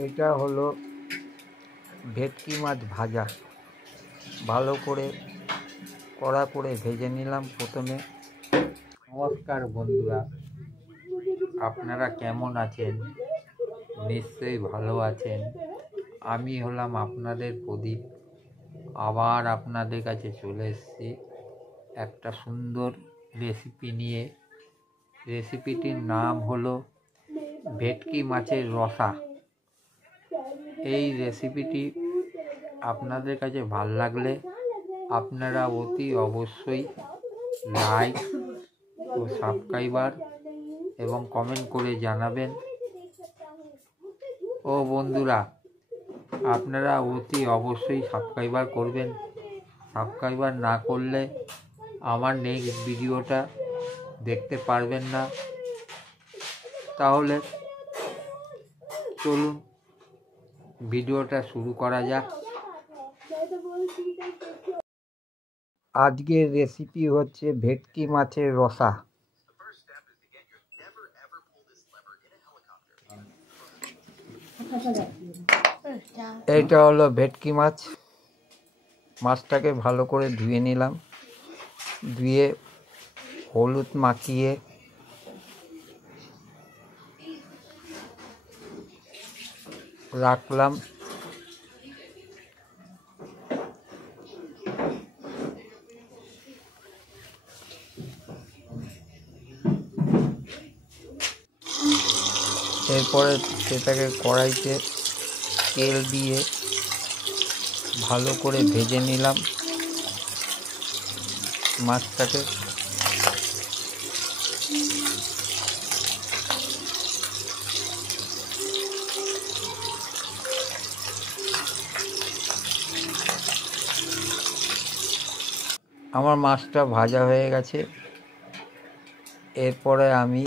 এটা হলো ভেটকি মাছ ভাজা। ভালো করে কড়া করে ভেজে নিলাম প্রথমে। নমস্কার বন্ধুরা, আপনারা কেমন আছেন? নিশ্চয়ই ভালো আছেন। আমি হলাম আপনাদের প্রদীপ। আবার আপনাদের কাছে চলে এসেছি একটা সুন্দর রেসিপি নিয়ে। রেসিপিটির নাম হলো ভেটকি মাছের রসা। এই রেসিপিটি আপনাদের কাছে ভালো লাগলে আপনারা অতি অবশ্যই লাইক ও সাবস্ক্রাইবার এবং কমেন্ট করে জানাবেন। ও বন্ধুরা, আপনারা অতি অবশ্যই সাবস্ক্রাইবার করবেন। সাবস্ক্রাইবার না করলে আমার নেক্সট ভিডিওটা দেখতে পারবেন না। তাহলে চলুন ভিডিওটা শুরু করা যাক। আজকের রেসিপি হচ্ছে ভেটকি মাছের রসা। এইটা হলো ভেটকি মাছ। মাছটাকে ভালো করে ধুয়ে নিলাম। ধুয়ে হলুদ মাখিয়ে রাখলাম। এরপরে সেটাকে কড়াইতে তেল দিয়ে ভালো করে ভেজে নিলাম মাছটাকে। আমার মাছটা ভাজা হয়ে গেছে। এরপরে আমি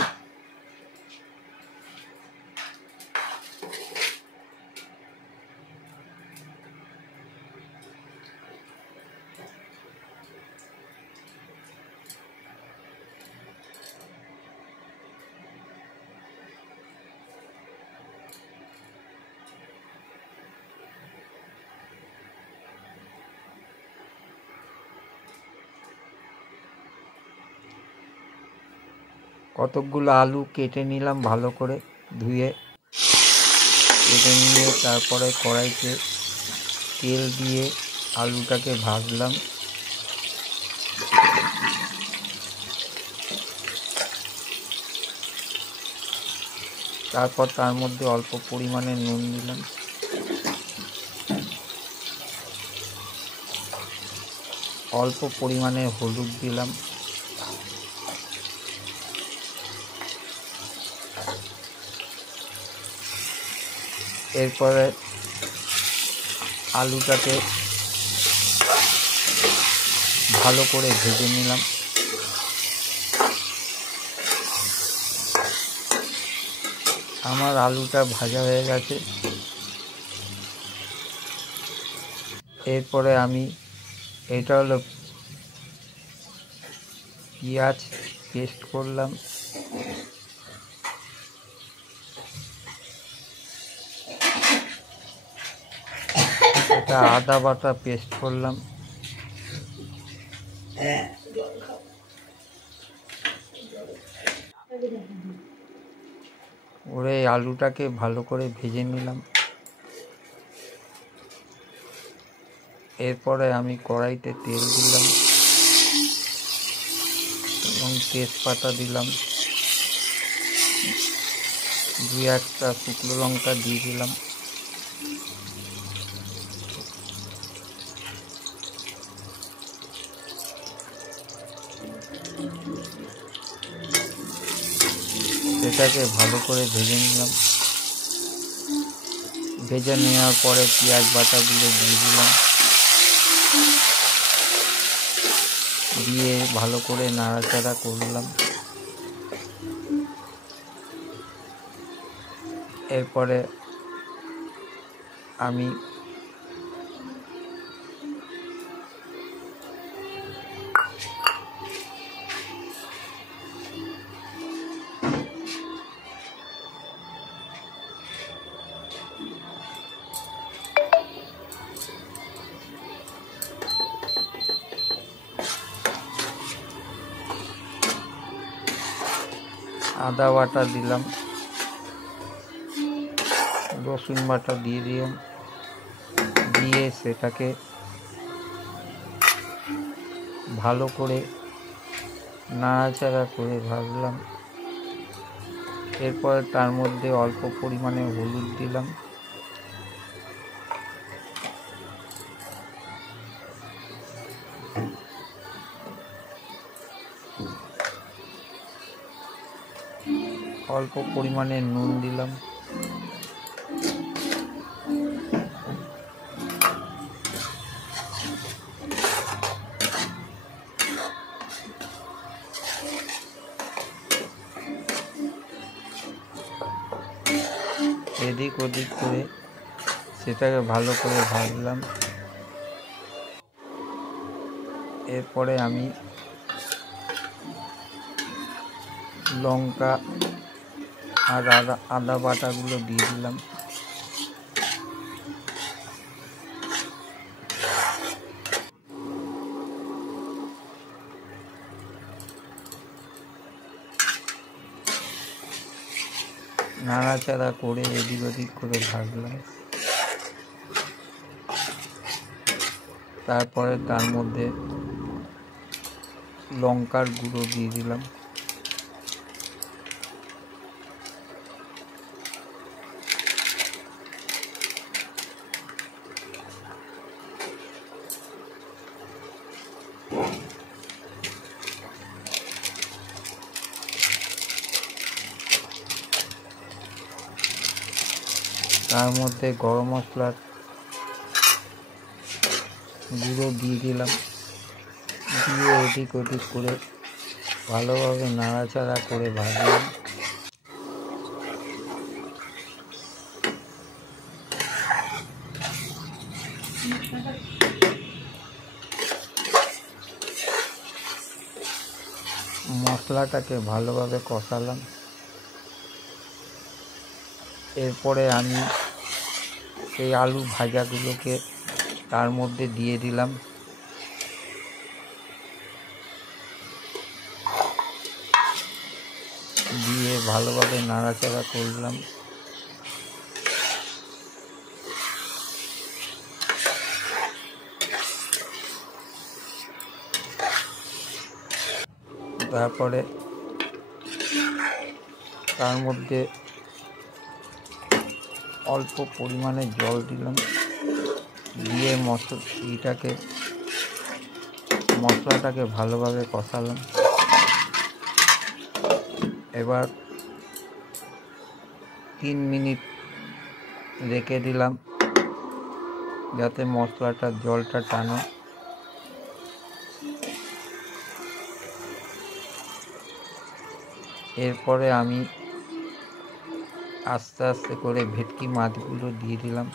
কতকগুলো আলু কেটে নিলাম ভালো করে ধুয়ে। কেটে নিয়ে তারপরে কড়াইতে তেল দিয়ে আলুটাকে ভাজলাম। তারপর তার মধ্যে অল্প পরিমাণে নুন দিলাম। অল্প পরিমাণে হলুদ দিলাম। এরপরে আলুটাকে ভালো করে ভেজে নিলাম। আমার আলুটা ভাজা হয়ে গেছে। এরপরে আমি এটা হলো পেঁয়াজ পেস্ট করলাম। এটা আদা বাটা পেস্ট করলাম। ওরে আলুটাকে ভালো করে ভেজে নিলাম। এরপরে আমি কড়াইতে তেল দিলাম এবং তেজপাতা দিলাম। 2-1টা শুকনো লঙ্কা দিয়ে দিলাম। সেটাকে ভালো করে ভেজে নিলাম। ভেজে নেওয়ার পরে পেঁয়াজ বাটাগুলো দিয়ে দিলাম। দিয়ে ভালো করে নাড়াচাড়া করলাম। এরপরে আমি আদা বাটা দিলাম, রসুন বাটা দিয়ে দিলাম, দিয়ে সেটাকে ভালো করে নাড়াচাড়া করে ভাজলাম। এরপরে তার মধ্যে অল্প পরিমাণে হলুদ দিলাম, অল্প পরিমাণে নুন দিলাম, এদিক ওদিক করে সেটাকে ভালো করে ভাজলাম। এরপরে আমি লঙ্কা আর আদা বাটাগুলো দিয়ে দিলাম। নাড়াচাড়া করে এদিক ওদিক করে ভাজলাম। তারপরে তার মধ্যে লঙ্কার গুঁড়ো দিয়ে দিলাম, তার মধ্যে গরম মশলার গুঁড়ো দিয়ে দিলাম, দিয়ে এদিক ওদিক করে ভালোভাবে নাড়াচাড়া করে ভাজলাম। মশলাটাকে ভালোভাবে কষালাম। এরপরে আমি এই আলু ভাজাগুলোকে তার মধ্যে দিয়ে দিলাম, দিয়ে ভালোভাবে নাড়াচাড়া করলাম। তারপরে তার মধ্যে অল্প পরিমাণে জল দিলাম, দিয়ে মশলাটাকে ভালোভাবে কষালাম। এবার 3 মিনিট রেখে দিলাম যাতে মশলাটার জলটা টানে। এরপরে আমি আস্তে আস্তে করে ভেটকি মাছগুলো দিয়ে দিলাম,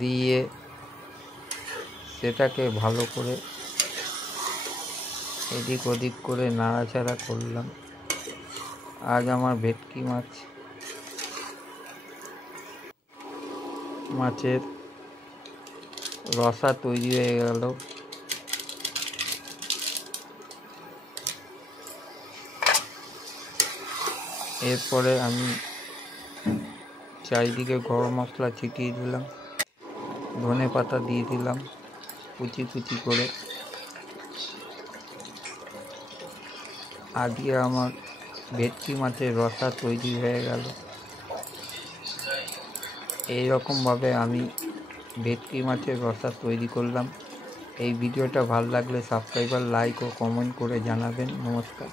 দিয়ে সেটাকে ভালো করে এদিক ওদিক করে নাড়াচাড়া করলাম। আজ আমার ভেটকি মাছের রসা তৈরি হয়ে গেল। এরপরে আমি চারিদিকে গরম মশলা ছিটিয়ে দিলাম, ধনে পাতা দিয়ে দিলাম কুচি কুচি করে। আজকে আমার ভেটকি মাছের রসা তৈরি হয়ে গেল। এইরকমভাবে আমি ভেটকি মাছের রসা তৈরি করলাম। এই ভিডিওটা ভালো লাগলে সাবস্ক্রাইব আর লাইক ও কমেন্ট করে জানাবেন। নমস্কার।